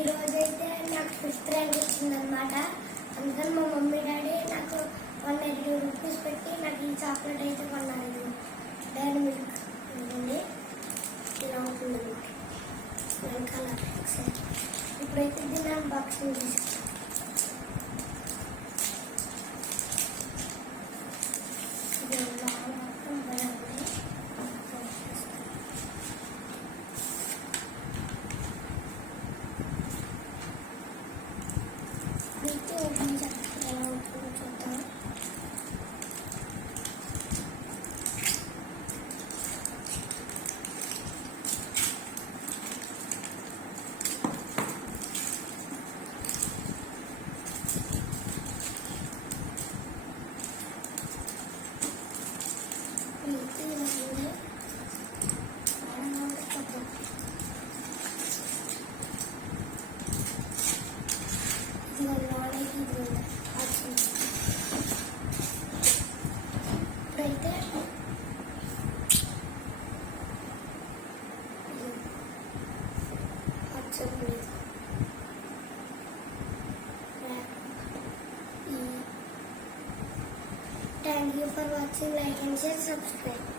ఈరోజైతే నాకు 5th rank వచ్చిందనమాట. అందుకని మా మమ్మీ డాడీ నాకు 180 రూపీస్ పెట్టి నాకు ఈ చాక్లెట్ అయితే కొన్నారు. డైరీ మిల్క్ ఉంటుంది, ఇలా ఉంటుంది వెనకాల. ఇప్పుడైతే దీన్ని అన్బాక్సింగ్ చేస్తాను. Thank you for watching. Like and share, subscribe.